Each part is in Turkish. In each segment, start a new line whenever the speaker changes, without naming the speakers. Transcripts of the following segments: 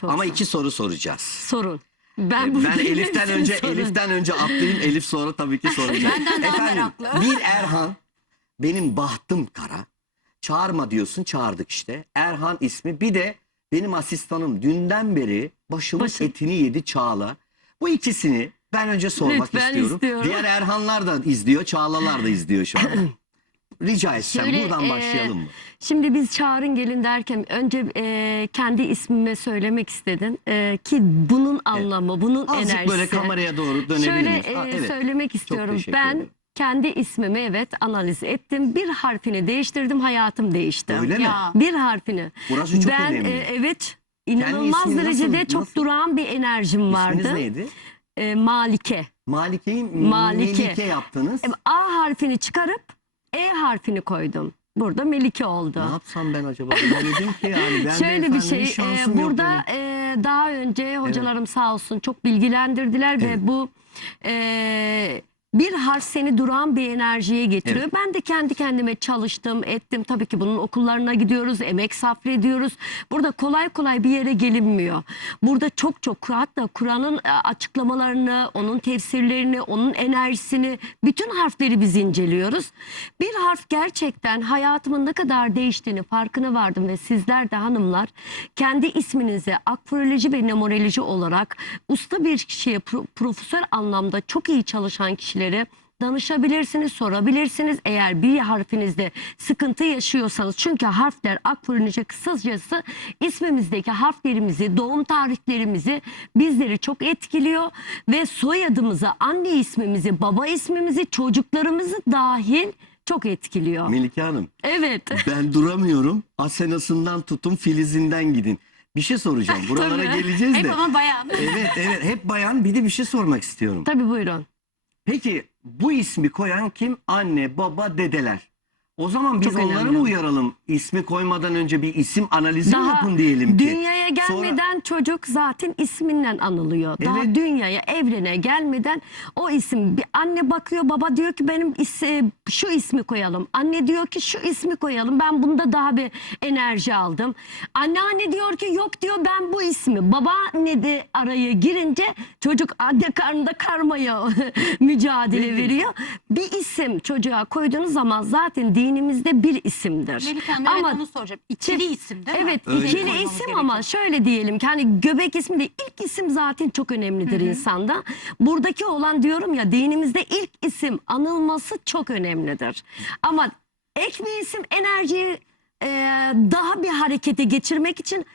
Çok
Ama
sağ ol.
iki soru soracağız.
Sorun. Ben,
Ben
buradayım,
Elif'ten
siz
önce
sorun.
Elif'ten önce atlayayım. Elif sonra tabii ki soracak.
Benden daha meraklı.
bir Erhan benim bahtım kara. Çağırma diyorsun çağırdık işte. Erhan ismi bir de benim asistanım dünden beri başımın
Başı-
etini yedi Çağla. Bu ikisini ben önce sormak
Lütfen
istiyorum.
istiyorum.
Diğer Erhanlar da izliyor, Çağlalar da izliyor şu anda. Rica etsem
Şöyle,
buradan
e,
başlayalım mı?
Şimdi biz Çağırın Gelin derken önce e, kendi ismime söylemek istedin. E, ki bunun anlamı, bunun
Azıcık
enerjisi.
böyle kameraya doğru dönebilir
Şöyle e,
Ha, evet.
söylemek istiyorum. Ben
ederim.
kendi ismimi evet analiz ettim. Bir harfini değiştirdim, hayatım değişti.
Öyle mi?
Ya.
Bir harfini.
Burası çok
ben
önemli.
e, evet inanılmaz derecede
nasıl-
çok
nasıl?
durağan bir enerjim vardı.
İsminiz neydi?
E, Malike.
Malike'yi
Malike.
Melike yaptınız.
E, A harfini çıkarıp E harfini koydum. Burada Melike oldu.
Ne yapsam ben acaba? Bilemedim ki yani. Ben
Şöyle bir şey, e, burada e, daha önce hocalarım sağ olsun çok bilgilendirdiler
Evet.
ve bu e, bir harf seni duran bir enerjiye getiriyor.
Evet.
Ben de kendi kendime çalıştım, ettim. Tabii ki bunun okullarına gidiyoruz, emek sarf ediyoruz. Burada kolay kolay bir yere gelinmiyor. Burada çok çok hatta Kur'an'ın e, açıklamalarını, onun tefsirlerini, onun enerjisini, bütün harfleri biz inceliyoruz. Bir harf gerçekten hayatımın ne kadar değiştiğini farkına vardım ve sizler de hanımlar kendi isminize akforoloji ve numeroloji olarak usta bir kişiye pro- profesör anlamda çok iyi çalışan kişilere danışabilirsiniz, sorabilirsiniz. Eğer bir harfinizde sıkıntı yaşıyorsanız çünkü harfler akforoloji kısacası ismimizdeki harflerimizi, doğum tarihlerimizi bizleri çok etkiliyor ve soyadımızı, anne ismimizi, baba ismimizi, çocuklarımızı dahil çok etkiliyor.
Melike Hanım
Evet.
ben duramıyorum. Asenasından tutun Filiz'inden gidin. Bir şey soracağım. Buralara geleceğiz
Hep
de.
ama bayan.
Evet evet hep bayan bir de bir şey sormak istiyorum.
Tabii buyurun.
Peki bu ismi koyan kim? Anne, baba, dedeler. O zaman biz
Çok
onları
önemli.
mı uyaralım? İsmi koymadan önce bir isim analizi mi
Daha
yapın diyelim ki.
Dünyaya gelmeden çocuk zaten isminden anılıyor. Daha
Evet.
dünyaya, evrene gelmeden o isim bir anne bakıyor, baba diyor ki benim is- şu ismi koyalım. Anne diyor ki şu ismi koyalım. Ben bunda daha bir enerji aldım. Anneanne diyor ki yok diyor ben bu ismi. Babaanne de araya girince çocuk anne karnında karmaya mücadele veriyor. Bir isim çocuğa koyduğunuz zaman zaten dinimizde bir isimdir.
Melike Hanım evet onu soracağım. İkili isim değil mi?
Evet
Öyle.
ikili
Koymamız
isim
gerekiyor.
ama şöyle diyelim ki hani göbek ismi de ilk isim zaten çok önemlidir insanda. Buradaki olan diyorum ya dinimizde ilk isim anılması çok önemlidir. Ama ek bir isim enerjiyi e, daha bir harekete geçirmek için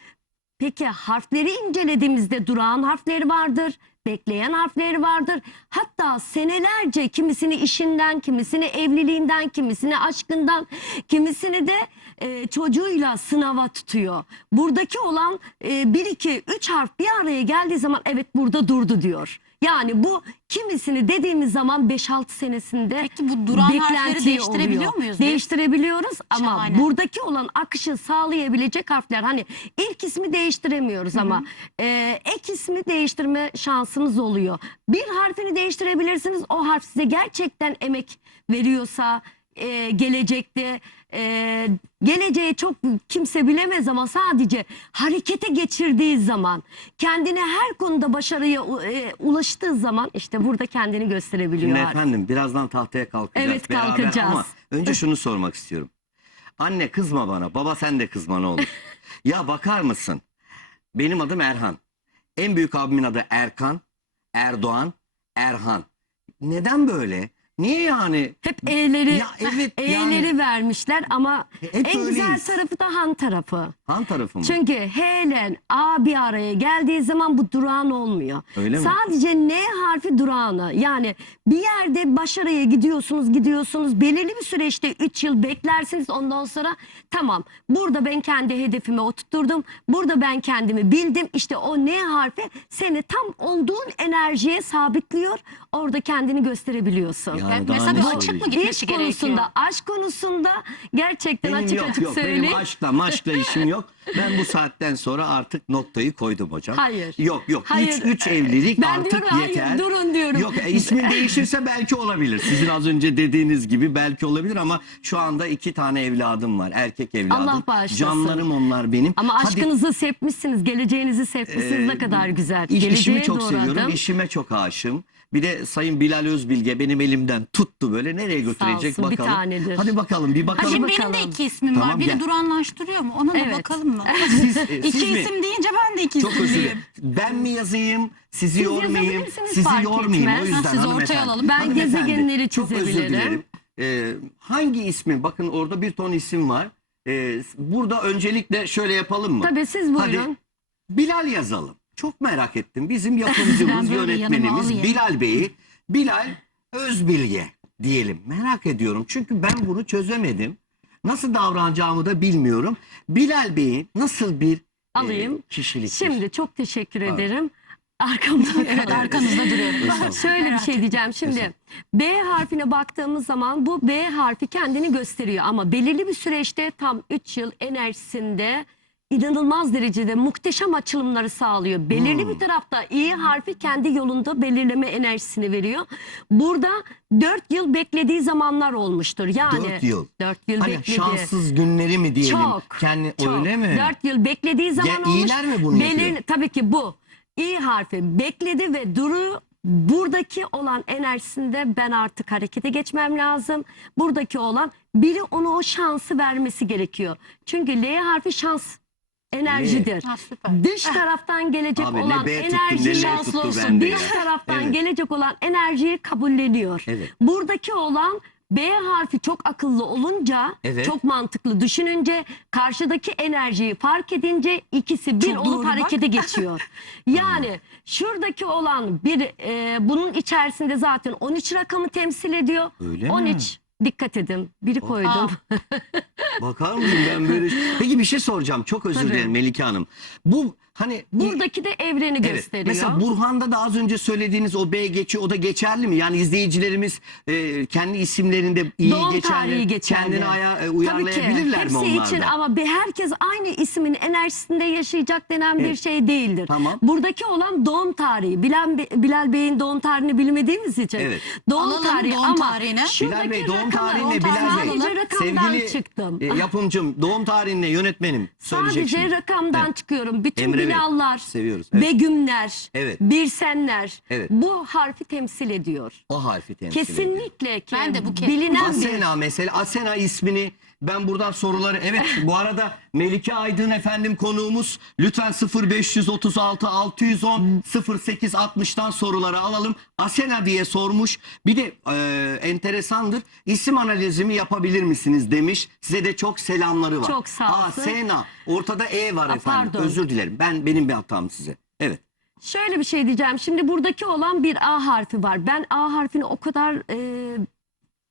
Peki harfleri incelediğimizde durağan harfleri vardır, bekleyen harfleri vardır. Hatta senelerce kimisini işinden, kimisini evliliğinden, kimisini aşkından, kimisini de e, çocuğuyla sınava tutuyor. Buradaki olan 1, 2, 3 harf bir araya geldiği zaman evet burada durdu diyor. Yani bu kimisini dediğimiz zaman 5-6 senesinde
Peki bu duran harfleri değiştirebiliyor
oluyor.
muyuz biz?
Değiştirebiliyoruz ama
Şahane.
buradaki olan akışı sağlayabilecek harfler hani ilk ismi değiştiremiyoruz ama e, ek ismi değiştirme şansımız oluyor. Bir harfini değiştirebilirsiniz. O harf size gerçekten emek veriyorsa e, gelecekte e, geleceği çok kimse bilemez ama sadece harekete geçirdiği zaman kendine her konuda başarıya e, ulaştığı zaman işte burada kendini gösterebiliyor.
Şimdi efendim birazdan tahtaya kalkacağız
Evet,
beraber
kalkacağız.
ama önce şunu sormak istiyorum. Anne kızma bana, baba sen de kızma ne olur. ya bakar mısın? Benim adım Erhan. En büyük abimin adı Erkan, Erdoğan, Erhan. Neden böyle? Niye yani?
Hep E'leri,
Ya evet
E'leri
yani
vermişler ama
hep
en güzel
öyleyiz.
tarafı da Han tarafı.
Han tarafı mı?
Çünkü H ile A bir araya geldiği zaman bu durağan olmuyor.
Öyle mi?
Sadece N harfi durağanı. Yani bir yerde başarıya gidiyorsunuz gidiyorsunuz. Belirli bir süreçte 3 yıl beklersiniz. Ondan sonra tamam burada ben kendi hedefimi oturtturdum. Burada ben kendimi bildim. İşte o N harfi seni tam olduğun enerjiye sabitliyor. Orada kendini gösterebiliyorsun.
Yani
Yani
daha
mesela
ne
bir açık mı gitmesi gerekiyor?
konusunda, aşk konusunda gerçekten
Benim
açık
yok
açık
yok
söyleyeyim.
benim aşkla maşkla işim yok. Ben bu saatten sonra artık noktayı koydum hocam.
Hayır.
Yok yok.
Hayır.
Üç, üç evlilik
Ben
artık
diyorum hayır,
yeter.
durun diyorum.
Yok e, ismin değişirse belki olabilir. Sizin az önce dediğiniz gibi belki olabilir ama şu anda iki tane evladım var. Erkek evladım.
Allah bağışlasın.
Canlarım onlar benim.
Ama
Hadi,
aşkınızı sepmişsiniz, geleceğinizi sepmişsiniz ne
e,
kadar güzel.
iş-
Geleceğe
işimi çok
doğru
seviyorum.
adım.
İşime çok aşığım. Bir de Sayın Bilal Özbilge benim elimden tuttu böyle nereye götürecek
olsun, bir
bakalım.
tanedir.
Hadi bakalım bir
Ha,
bakalım.
şimdi benim de
bakalım.
iki ismim
Tamam,
var. Biri
gel.
duranlaştırıyor mu? Ona da
Evet.
bakalım mı?
Siz, e,
iki
siz mi?
isim deyince ben de iki
Çok
isim
özür
diyeyim.
dilerim. Ben mi yazayım, sizi
Siz
yormayayım,
yazabilirsiniz,
sizi
fark
yormayayım.
etmez.
O yüzden
Ha, sizi ortaya
hanımefendi.
alalım.
Ben
Hanımefendi,
gezegenleri
Çok özür
çizebilirim.
dilerim. Ee, hangi ismi? Bakın orada bir ton isim var. Ee, burada öncelikle şöyle yapalım mı?
Tabii siz
Hadi
buyurun.
Bilal yazalım. Çok merak ettim. Bizim yapımcımız,
Ben böyle yanıma
yönetmenimiz
alayım.
Bilal Bey'i Bilal Özbilge diyelim. Merak ediyorum. Çünkü ben bunu çözemedim. Nasıl davranacağımı da bilmiyorum. Bilal Bey'in nasıl bir e,
Alayım.
kişiliktir?
Şimdi çok teşekkür ederim. Arkamdan
Evet arkanızda duruyorum.
Estağfurullah.
Şöyle bir şey diyeceğim. Şimdi B harfine baktığımız zaman bu B harfi kendini gösteriyor ama belirli bir süreçte tam 3 yıl enerjisinde inanılmaz derecede muhteşem açılımları sağlıyor. Belirli
Hmm.
bir tarafta İ harfi kendi yolunda belirleme enerjisini veriyor. Burada 4 yıl beklediği zamanlar olmuştur. Yani
Dört yıl.
4 yıl
Hani
bekledi.
şanssız günleri mi diyelim?
Çok.
Kendi
Çok.
öyle mi?
4 yıl beklediği zaman
Ya,
olmuş.
iyiler mi bunu yapıyor?
Tabii ki bu. İ harfi bekledi ve Duru buradaki olan enerjisinde ben artık harekete geçmem lazım. Buradaki olan biri ona o şansı vermesi gerekiyor. Çünkü L harfi şans enerjidir.
Ha, süper.
Dış taraftan gelecek
Abi ne
olan
B tuttu, ne L
şanslı
tuttu
olsun.
bende ya.
Dış taraftan
Evet.
gelecek olan enerjiyi kabulleniyor.
Evet.
Buradaki olan B harfi çok akıllı olunca,
Evet.
çok mantıklı düşününce, karşıdaki enerjiyi fark edince ikisi bir
Çok doğru
olup
bak.
harekete geçiyor. yani şuradaki olan bir e, bunun içerisinde zaten 13 rakamı temsil ediyor.
Öyle mi?
13 dikkat edin. Biri koydum.
Bakar mısın ben böyle... Peki bir şey soracağım. Çok özür
Tabii.
dilerim Melike Hanım. Bu hani...
Buradaki de evreni
Evet.
gösteriyor.
Mesela Burhan'da da az önce söylediğiniz o B geçiyor. O da geçerli mi? Yani izleyicilerimiz e, kendi isimlerinde iyi
Doğum
geçerli,
tarihi geçerli.
kendine aya, e,
Tabii ki.
uyarlayabilirler mi
Hepsi için ama bir herkes aynı ismin enerjisinde yaşayacak denen bir
Evet.
şey değildir.
Tamam.
Buradaki olan doğum tarihi. Bilal, Be- Bilal Bey'in doğum tarihini bilmediğimiz için.
Evet.
Doğum
Alalım
tarihi
doğum
ama şuradaki
Bilal Bey doğum
rakamı-
tarihine
Bilal Bey.
Sevgili
çıktım.
e, yapımcım doğum tarihine yönetmenim söyleyecek
Sadece
şimdi.
rakamdan
Evet.
çıkıyorum. Bütün
Emre Bey,
Bilallar,
seviyoruz. Evet.
Begümler,
Evet.
Birsenler
Evet.
bu harfi temsil ediyor.
O harfi temsil ediyor.
Kesinlikle ki
Ben de bu ke-
bilinen bir
Asena mesela Asena ismini ben buradan soruları evet bu arada Melike Aydın efendim konuğumuz lütfen 0536 610 0860'tan soruları alalım. Asena diye sormuş. Bir de e, enteresandır. İsim analizimi yapabilir misiniz demiş. Size de çok selamları var.
Çok sağ olsun.
Asena. Ortada E var
Aa,
efendim.
pardon.
Özür dilerim. Ben benim bir hatam size. Evet.
Şöyle bir şey diyeceğim. Şimdi buradaki olan bir A harfi var. Ben A harfini o kadar e,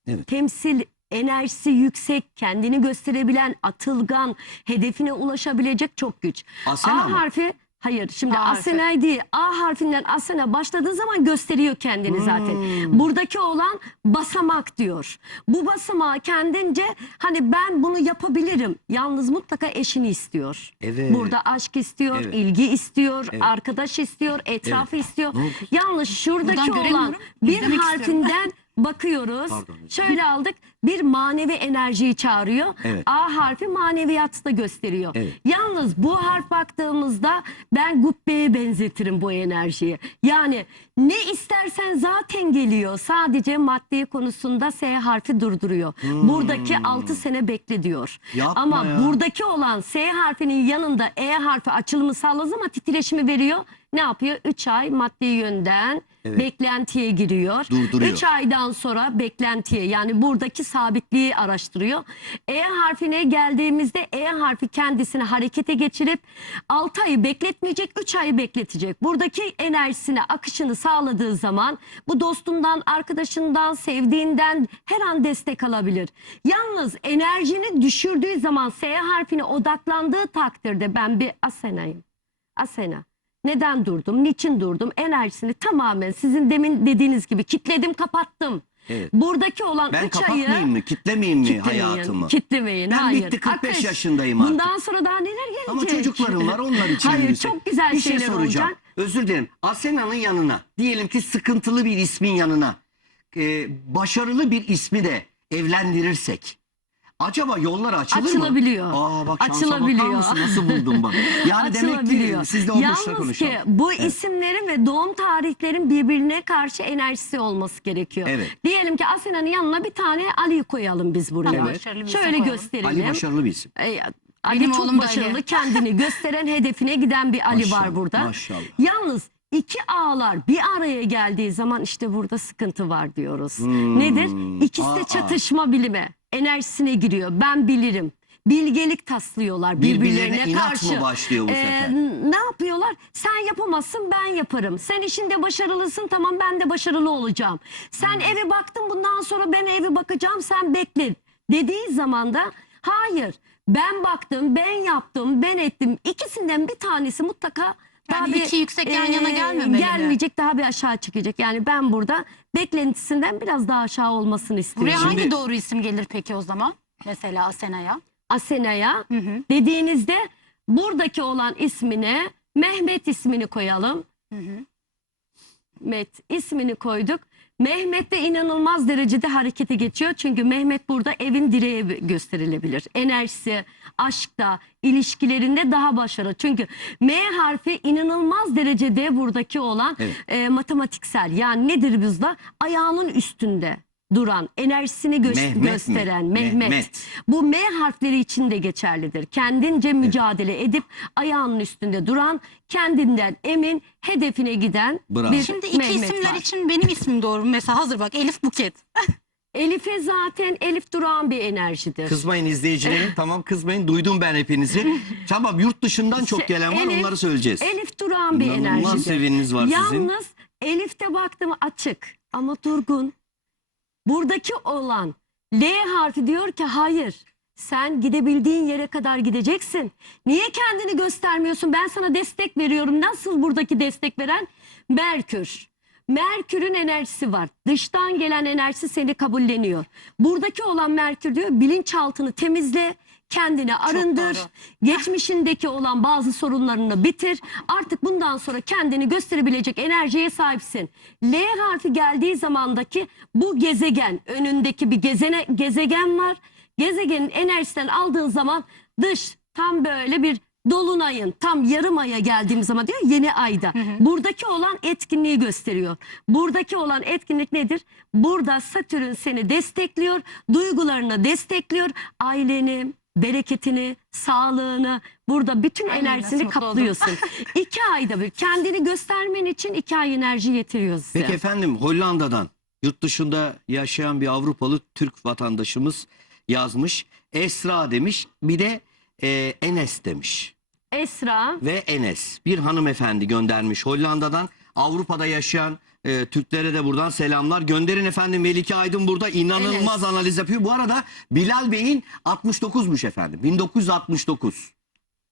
Evet.
temsil enerjisi yüksek, kendini gösterebilen, atılgan, hedefine ulaşabilecek çok güç.
Asena
A
mı?
harfi Hayır şimdi
A harfi.
Asena değil. A harfinden Asena başladığı zaman gösteriyor kendini zaten.
Hmm.
Buradaki olan basamak diyor. Bu basamağı kendince hani ben bunu yapabilirim. Yalnız mutlaka eşini istiyor.
Evet.
Burada aşk istiyor,
Evet.
ilgi istiyor,
Evet.
arkadaş istiyor, etrafı istiyor.
Ne oldu?
Yalnız şuradaki
Buradan
olan bir harfinden bakıyoruz.
Pardon.
Şöyle aldık. Bir manevi enerjiyi çağırıyor.
Evet.
A harfi maneviyatı da gösteriyor.
Evet.
Yalnız bu harf baktığımızda ben Gubbe'ye benzetirim bu enerjiyi. Yani ne istersen zaten geliyor. Sadece maddi konusunda S harfi durduruyor. Buradaki 6 sene bekle diyor.
Hmm. Yapma
Ama
ya.
buradaki olan S harfinin yanında E harfi açılımı sağladı ama titreşimi veriyor. Ne yapıyor? 3 ay maddi yönden
Evet.
beklentiye giriyor.
Durduruyor.
3 aydan sonra beklentiye yani buradaki sabitliği araştırıyor. E harfine geldiğimizde E harfi kendisini harekete geçirip 6 ayı bekletmeyecek 3 ayı bekletecek. Buradaki enerjisine akışını sağladığı zaman bu dostundan, arkadaşından, sevdiğinden her an destek alabilir. Yalnız enerjini düşürdüğü zaman S harfine odaklandığı takdirde ben bir Asena'yım. Asena. Neden durdum? Niçin durdum? Enerjisini tamamen sizin demin dediğiniz gibi kitledim, kapattım.
Evet.
Buradaki olan
Ben
üç ayı
kapatmayayım mı? Kitlemeyeyim mi
kitlemeyin,
hayatımı?
Kitlemeyin.
Ben
Hayır.
bitti, 45
Akış.
yaşındayım artık.
Bundan sonra daha neler gelecek?
Ama çocuklarım var onlar için.
Hayır çok güzel
bir şey
şeyler
soracağım.
olacak.
Özür dilerim. Asena'nın yanına diyelim ki sıkıntılı bir ismin yanına e, başarılı bir ismi de evlendirirsek acaba yollar açılır mı?
Açılabiliyor.
Aa bak şansa
Açılabiliyor.
bakar mısın? Nasıl buldum bak. Yani demek ki
Açılabiliyor.
siz de o boşuna
Yalnız
konuşalım.
ki bu
Evet.
isimlerin ve doğum tarihlerin birbirine karşı enerjisi olması gerekiyor.
Evet.
Diyelim ki Asena'nın yanına bir tane Ali koyalım biz buraya.
Tamam, başarılı bir isim
Şöyle
koyalım.
gösterelim.
Ali başarılı bir isim.
Ee, Ali
Benim
çok
oğlum da
başarılı,
Ali.
kendini gösteren hedefine giden bir Ali
Maşallah,
var burada.
maşallah.
Yalnız iki ağlar bir araya geldiği zaman işte burada sıkıntı var diyoruz.
Hmm.
Nedir? İkisi de
Aa.
çatışma bilimi. Enerjisine giriyor. Ben bilirim. Bilgelik taslıyorlar
Birbirlerine
birbirlerine
inat
karşı.
mı başlıyor bu
Ee,
sefer?
ne yapıyorlar? Sen yapamazsın ben yaparım. Sen işinde başarılısın tamam ben de başarılı olacağım. Sen
Hmm.
eve baktın bundan sonra ben eve bakacağım sen bekle. Dediği zaman da hayır ben baktım ben yaptım ben ettim. İkisinden bir tanesi mutlaka daha
Yani
bir,
iki yüksek yan yana gelmemeli mi?
Gelmeyecek daha bir aşağı çıkacak. Yani ben burada beklentisinden biraz daha aşağı olmasını istiyorum.
Buraya
Şimdi-
hangi doğru isim gelir peki o zaman? Mesela Asena'ya.
Asena'ya dediğinizde buradaki olan ismine Mehmet ismini koyalım.
Hı hı.
Mehmet ismini koyduk. Mehmet de inanılmaz derecede harekete geçiyor. Çünkü Mehmet burada evin direği gösterilebilir. Enerjisi, aşkta, ilişkilerinde daha başarılı. Çünkü M harfi inanılmaz derecede buradaki olan
Evet.
e, matematiksel. Yani nedir bizde? Ayağının üstünde duran, enerjisini gö-
Mehmet mi?
gösteren Mehmet.
Mehmet.
Bu M harfleri için de geçerlidir. Kendince mücadele edip ayağının üstünde duran, kendinden emin, hedefine giden
Bravo.
bir
Şimdi iki
Mehmet
isimler
var.
için benim ismim doğru. mu? Mesela hazır bak Elif Buket.
Elif'e zaten Elif durağan bir enerjidir.
Kızmayın izleyicilerim. tamam kızmayın. Duydum ben hepinizi. tamam yurt dışından çok gelen var
Elif-
onları söyleyeceğiz.
Elif durağan bir
İnanılmaz
enerjidir.
seveniniz var sizin.
Yalnız Elif'te baktım açık ama durgun. Buradaki olan L harfi diyor ki hayır. Sen gidebildiğin yere kadar gideceksin. Niye kendini göstermiyorsun? Ben sana destek veriyorum. Nasıl buradaki destek veren? Merkür. Merkür'ün enerjisi var. Dıştan gelen enerjisi seni kabulleniyor. Buradaki olan Merkür diyor bilinçaltını temizle, kendini arındır. Geçmişindeki olan bazı sorunlarını bitir. Artık bundan sonra kendini gösterebilecek enerjiye sahipsin. L harfi geldiği zamandaki bu gezegen, önündeki bir gezene, gezegen var. Gezegenin enerjisinden aldığın zaman dış tam böyle bir dolunayın tam yarım aya geldiğim zaman diyor yeni ayda. Buradaki olan etkinliği gösteriyor. Buradaki olan etkinlik nedir? Burada Satürn seni destekliyor, duygularını destekliyor, aileni, bereketini, sağlığını, burada bütün
Ay,
enerjisini kaplıyorsun. iki ayda bir kendini göstermen için iki ay enerji yetiriyor size.
Peki efendim Hollanda'dan yurt dışında yaşayan bir Avrupalı Türk vatandaşımız yazmış. Esra demiş bir de e, Enes demiş.
Esra
Ve Enes bir hanımefendi göndermiş Hollanda'dan. Avrupa'da yaşayan e, Türklere de buradan selamlar. Gönderin efendim Melike Aydın burada inanılmaz analiz yapıyor. Bu arada Bilal Bey'in 69'muş efendim. 1969.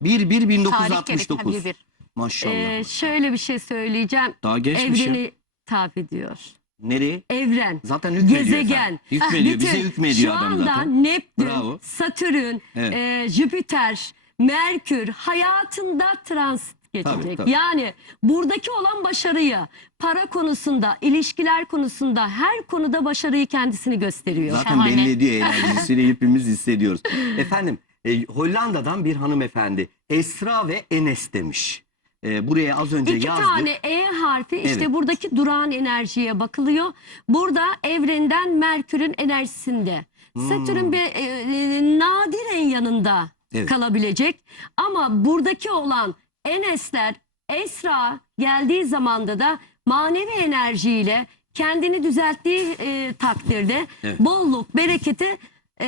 1 1
Tarih gerek.
1969.
Tabii bir.
Maşallah.
e, şöyle bir şey söyleyeceğim.
Daha geçmiş ya.
Evreni tabi ediyor.
Nereye?
Evren.
Zaten hükmediyor
Gezegen.
efendim. Hükmediyor. Bize
Bütün-
hükmediyor
Şu
adam
anda
zaten.
Neptün,
Bravo.
Satürn,
Evet.
e, Jüpiter, Merkür hayatında transit geçecek.
Tabii, tabii.
Yani buradaki olan başarıyı para konusunda, ilişkiler konusunda her konuda başarıyı kendisini gösteriyor.
Zaten
Şahane.
belli ediyor enerjisini hepimiz hissediyoruz. Efendim e, Hollanda'dan bir hanımefendi Esra ve Enes demiş. E, buraya az önce
İki
yazdık.
tane E harfi işte
Evet.
buradaki durağan enerjiye bakılıyor. Burada evrenden Merkür'ün enerjisinde. Satürn bir e, e, nadiren yanında
Evet.
kalabilecek. Ama buradaki olan Enesler, Esra geldiği zamanda da manevi enerjiyle kendini düzelttiği e, takdirde
Evet.
bolluk, berekete e,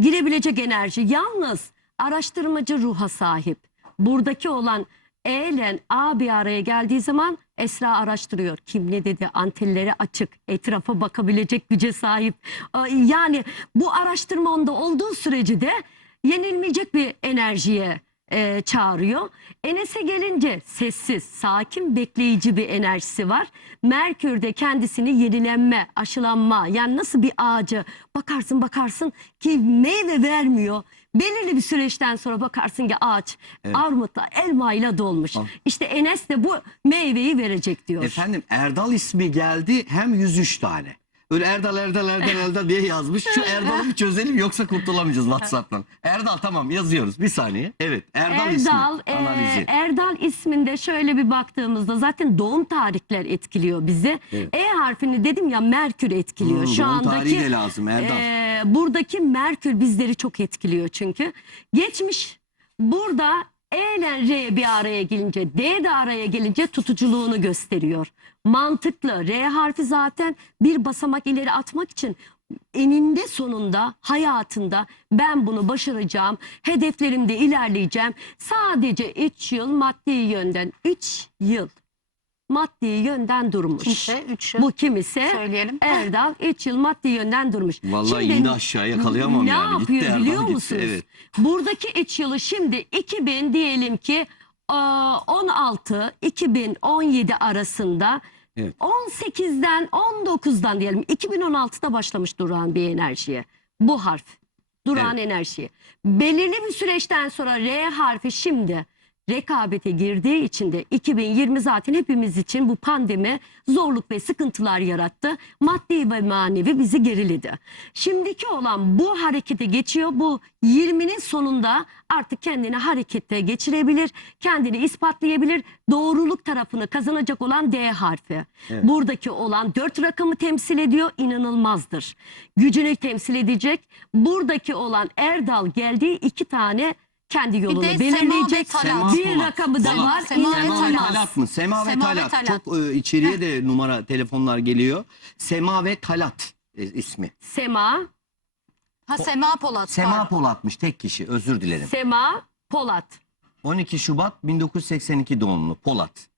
girebilecek enerji. Yalnız araştırmacı ruha sahip. Buradaki olan E ile A bir araya geldiği zaman Esra araştırıyor. Kim ne dedi? Antelleri açık. Etrafa bakabilecek güce sahip. Ay, Yani bu araştırma onda olduğu sürece de yenilmeyecek bir enerjiye e, çağırıyor. Enes'e gelince sessiz, sakin, bekleyici bir enerjisi var. Merkür'de kendisini yenilenme, aşılanma yani nasıl bir ağacı bakarsın bakarsın ki meyve vermiyor. Belirli bir süreçten sonra bakarsın ki ağaç
Evet.
armutla, elmayla dolmuş.
Ah.
İşte Enes de bu meyveyi verecek diyor.
Efendim Erdal ismi geldi hem 103 tane. Öyle Erdal Erdal Erdal Erdal diye yazmış. Şu Erdal'ı bir çözelim yoksa kurtulamayacağız WhatsApp'tan. Erdal tamam yazıyoruz bir saniye. Evet Erdal, ismi
Erdal, e,
analizi.
Erdal isminde şöyle bir baktığımızda zaten doğum tarihler etkiliyor bizi.
Evet.
E harfini dedim ya Merkür etkiliyor.
Hmm,
Şu
doğum
andaki
tarihi de lazım Erdal.
e, buradaki Merkür bizleri çok etkiliyor çünkü. Geçmiş burada E ile R bir araya gelince D de araya gelince tutuculuğunu gösteriyor. Mantıklı. R harfi zaten bir basamak ileri atmak için eninde sonunda hayatında ben bunu başaracağım, hedeflerimde ilerleyeceğim. Sadece 3 yıl maddi yönden 3 yıl maddi yönden durmuş.
Kimse 3 yıl
Bu kim ise
söyleyelim.
Erdal 3 yıl maddi yönden durmuş.
Vallahi
Şimdi
indi aşağı yakalayamam
ne
yani. Gitti
yapıyor
Erdal
biliyor
gitti,
musunuz?
evet.
Buradaki 3 yılı şimdi 2000 diyelim ki aa, 16 2017 arasında
Evet.
18'den 19'dan diyelim 2016'da başlamış duran bir enerjiye. Bu harf duran enerjiye. Belirli bir süreçten sonra R harfi şimdi rekabete girdiği için de 2020 zaten hepimiz için bu pandemi zorluk ve sıkıntılar yarattı. Maddi ve manevi bizi geriledi. Şimdiki olan bu harekete geçiyor. Bu 20'nin sonunda artık kendini harekete geçirebilir, kendini ispatlayabilir. Doğruluk tarafını kazanacak olan D harfi.
Evet.
Buradaki olan 4 rakamı temsil ediyor, inanılmazdır. Gücünü temsil edecek. Buradaki olan Erdal geldiği iki tane kendi yolunu
de Sema
belirleyecek.
Talat.
Bir
Polat.
rakamı da var.
Sema ve
Sema ve
inanılmaz.
Talat mı? Sema, ve
Sema ve
Talat.
Talat.
Çok e, içeriye de numara telefonlar geliyor. Sema ve Talat e, ismi.
Sema,
Ha Sema Polat.
Sema
pardon.
Polat'mış tek kişi özür dilerim.
Sema, Polat.
12 Şubat 1982 doğumlu Polat.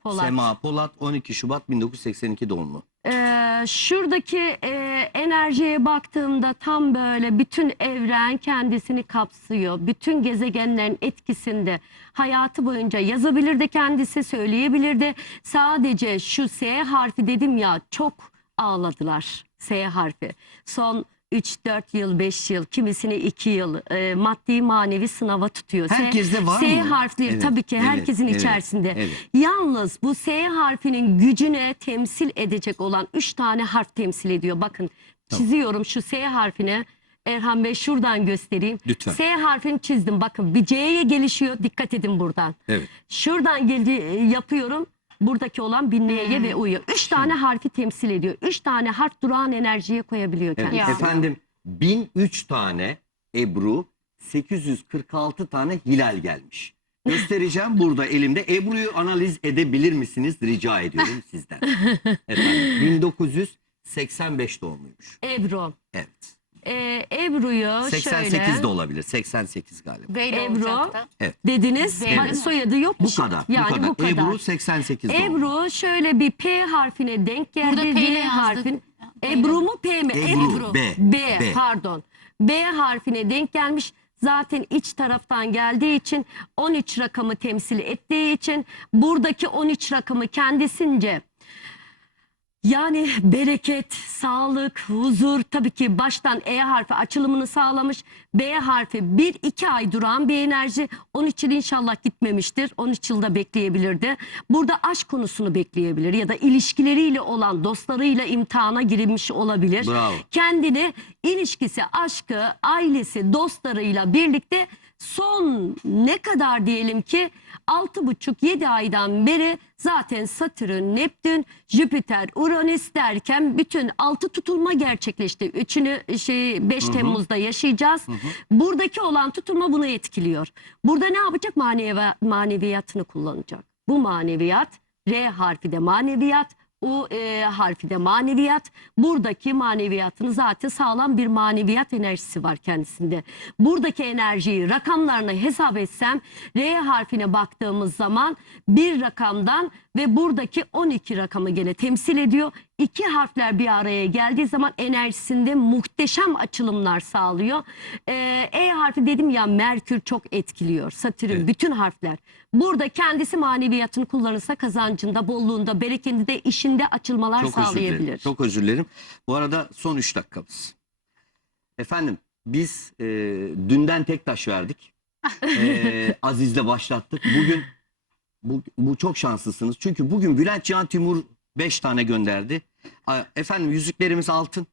Polat.
Sema Polat 12 Şubat 1982 doğumlu.
Ee, şuradaki e, enerjiye baktığımda tam böyle bütün evren kendisini kapsıyor. Bütün gezegenlerin etkisinde hayatı boyunca yazabilirdi kendisi, söyleyebilirdi. Sadece şu S harfi dedim ya çok ağladılar S harfi. Son 3-4 yıl, 5 yıl, kimisini 2 yıl e, maddi manevi sınava tutuyor. S-
Herkeste var
S
mı?
harfleri
Evet,
tabii ki
evet,
herkesin
evet,
içerisinde.
evet.
Yalnız bu S harfinin gücüne temsil edecek olan 3 tane harf temsil ediyor. Bakın
Tamam.
çiziyorum şu S harfini. Erhan Bey şuradan göstereyim.
Lütfen.
S harfini çizdim. Bakın bir C'ye gelişiyor. Dikkat edin buradan.
Evet.
Şuradan geldi yapıyorum. Buradaki olan bir N'ye
Hmm.
ve U'ya. 3 tane harfi temsil ediyor. 3 tane harf durağan enerjiye koyabiliyor
Evet.
kendisi.
Efendim 1003 tane Ebru 846 tane Hilal gelmiş. Göstereceğim burada elimde. Ebru'yu analiz edebilir misiniz rica ediyorum sizden. Efendim 1985 doğumluymuş.
Ebru.
Evet.
Ee, Ebru'yu
88
şöyle
de olabilir. 88 galiba.
Beyle
Ebru.
olacaktı.
dediniz.
Mi?
Soyadı yok.
Bu kadar.
Yani
bu kadar.
bu kadar.
Ebru 88 doğumlu.
Ebru şöyle bir P harfine denk geldi.
Burada P ile
harfin. Ebru mu P mi?
Ebru, B,
B,
B.
pardon. B harfine denk gelmiş. Zaten iç taraftan geldiği için 13 rakamı temsil ettiği için buradaki 13 rakamı kendisince yani bereket, sağlık, huzur tabii ki baştan E harfi açılımını sağlamış. B harfi 1-2 ay duran bir enerji. 13 yıl inşallah gitmemiştir. 13 yılda bekleyebilirdi. Burada aşk konusunu bekleyebilir ya da ilişkileriyle olan dostlarıyla imtihana girilmiş olabilir.
Bravo.
Kendini ilişkisi, aşkı, ailesi, dostlarıyla birlikte son ne kadar diyelim ki 6,5-7 aydan beri zaten Satürn, Neptün, Jüpiter, Uranüs derken bütün altı tutulma gerçekleşti. Üçünü şey 5 Temmuz'da yaşayacağız. Buradaki olan tutulma bunu etkiliyor. Burada ne yapacak? Maneva, maneviyatını kullanacak. Bu maneviyat R harfi de maneviyat, U e, harfi de maneviyat. Buradaki maneviyatını zaten sağlam bir maneviyat enerjisi var kendisinde. Buradaki enerjiyi rakamlarına hesap etsem R harfine baktığımız zaman bir rakamdan ve buradaki 12 rakamı gene temsil ediyor. İki harfler bir araya geldiği zaman enerjisinde muhteşem açılımlar sağlıyor. Ee, e harfi dedim ya Merkür çok etkiliyor. Satürn
Evet.
bütün harfler. Burada kendisi maneviyatını kullanırsa kazancında, bolluğunda, bereketinde, işinde açılmalar
Çok özür dilerim.
sağlayabilir.
Çok özür dilerim. Bu arada son 3 dakikamız. Efendim biz e, dünden tek taş verdik. E, Aziz'le başlattık. Bugün bu, bu çok şanslısınız. Çünkü bugün Bülent Cihan Timur 5 tane gönderdi. Efendim yüzüklerimiz altın.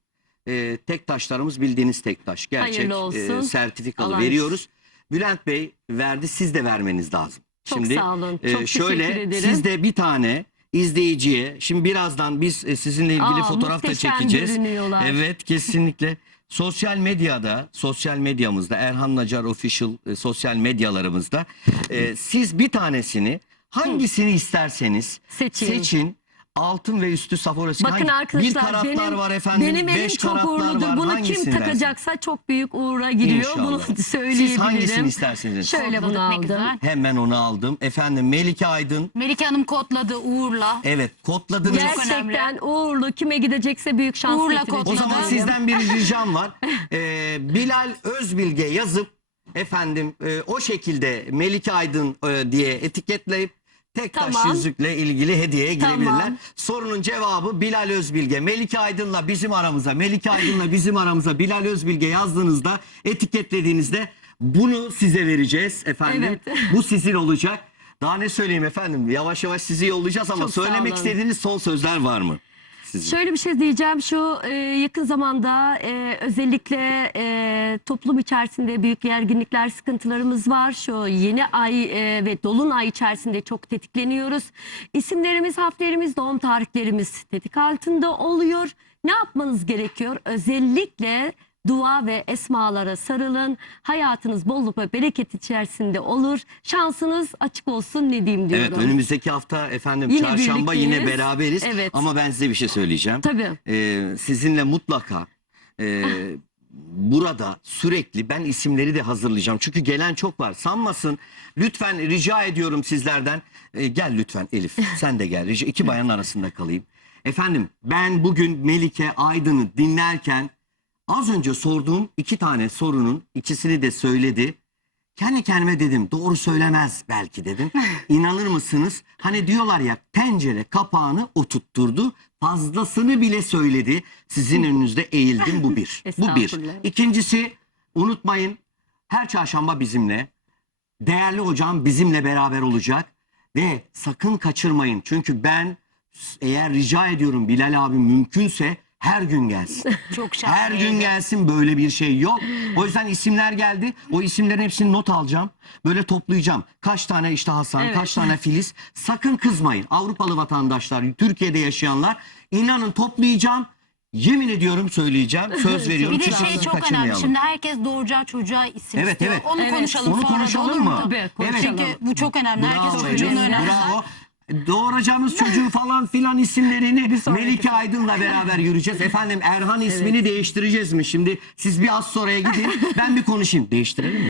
E, tek taşlarımız bildiğiniz tek taş. Gerçek
Hayırlı olsun.
e, sertifikalı
Allah
veriyoruz. Bülent Bey verdi siz de vermeniz lazım.
Çok
Şimdi
sağ olun.
ee,
Çok teşekkür
şöyle
ederim.
siz de bir tane izleyiciye şimdi birazdan biz e, sizinle ilgili
Aa,
fotoğraf da çekeceğiz. Evet kesinlikle. Sosyal medyada, sosyal medyamızda Erhan Nacar Official e, sosyal medyalarımızda e, siz bir tanesini hangisini isterseniz
Seçin.
seçin. Altın ve üstü Swarovski.
Bakın
Hangi-
arkadaşlar
bir karatlar
benim,
var efendim.
benim elim
beş
çok uğurludur.
var.
Bunu
Hangisini
kim
dersin?
takacaksa çok büyük uğura giriyor.
İnşallah.
Bunu
Siz
söyleyebilirim.
hangisini isterseniz?
Şöyle bunu aldım.
güzel.
Hemen onu aldım. Efendim Melike Aydın.
Melike Hanım kodladı uğurla.
Evet kodladınız.
Gerçekten uğurlu. Kime gidecekse büyük şans
Uğurla
getirecek.
kodladı.
O zaman sizden bir ricam var. Ee, Bilal Özbilge yazıp efendim e, o şekilde Melike Aydın e, diye etiketleyip tek taş
Tamam.
yüzükle ilgili hediyeye
Tamam.
girebilirler. Sorunun cevabı Bilal Özbilge. Melike Aydın'la bizim aramıza, Melike Aydın'la bizim aramıza Bilal Özbilge yazdığınızda etiketlediğinizde bunu size vereceğiz efendim.
Evet.
Bu sizin olacak. Daha ne söyleyeyim efendim? Yavaş yavaş sizi yollayacağız ama
Çok sağ
söylemek
olun.
istediğiniz son sözler var mı? Sizin?
Şöyle bir şey diyeceğim. Şu e, yakın zamanda e, özellikle e, toplum içerisinde büyük gerginlikler, sıkıntılarımız var. Şu yeni ay e, ve dolunay içerisinde çok tetikleniyoruz. İsimlerimiz, harflerimiz, doğum tarihlerimiz tetik altında oluyor. Ne yapmanız gerekiyor? Özellikle dua ve esmalara sarılın. Hayatınız bolluk ve bereket içerisinde olur. Şansınız açık olsun ne diyeyim diyorum.
Evet önümüzdeki hafta efendim
Yine
çarşamba yine
birlikteyiz.
beraberiz.
Evet.
Ama ben size bir şey söyleyeceğim.
Tabii.
Ee, sizinle mutlaka e, burada sürekli ben isimleri de hazırlayacağım. Çünkü gelen çok var. Sanmasın. Lütfen rica ediyorum sizlerden. Ee, gel lütfen Elif sen de gel. Rica, iki bayanın arasında kalayım. Efendim ben bugün Melike Aydın'ı dinlerken az önce sorduğum iki tane sorunun ikisini de söyledi. Kendi kendime dedim doğru söylemez belki dedim. İnanır mısınız? Hani diyorlar ya tencere kapağını oturtturdu. Fazlasını bile söyledi. Sizin önünüzde eğildim bu bir. bu bir.
Estağfurullah.
İkincisi unutmayın her çarşamba bizimle. Değerli hocam bizimle beraber olacak. Ve sakın kaçırmayın. Çünkü ben eğer rica ediyorum Bilal abi mümkünse her gün gelsin.
Çok şahane.
Her gün gelsin böyle bir şey yok. O yüzden isimler geldi. O isimlerin hepsini not alacağım. Böyle toplayacağım. Kaç tane işte Hasan,
Evet.
kaç tane Filiz. Sakın kızmayın. Avrupalı vatandaşlar, Türkiye'de yaşayanlar. inanın toplayacağım. Yemin ediyorum söyleyeceğim. Söz veriyorum.
Bir de şey çok önemli.
kaçırmayalım.
Şimdi herkes doğuracağı çocuğa isim
Evet,
istiyor.
evet.
Onu
Evet.
konuşalım
Onu
sonra da
konuşalım
olur
mı?
Tabii,
Evet.
konuşalım.
Çünkü bu çok önemli. herkes
Bravo
çocuğunu
Elif,
önemser.
bravo. Doğuracağımız çocuğu falan filan isimlerini Melike Aydın'la beraber yürüyeceğiz. Efendim Erhan ismini değiştireceğiz mi? Şimdi siz bir az sonraya gidin ben bir konuşayım. Değiştirelim mi?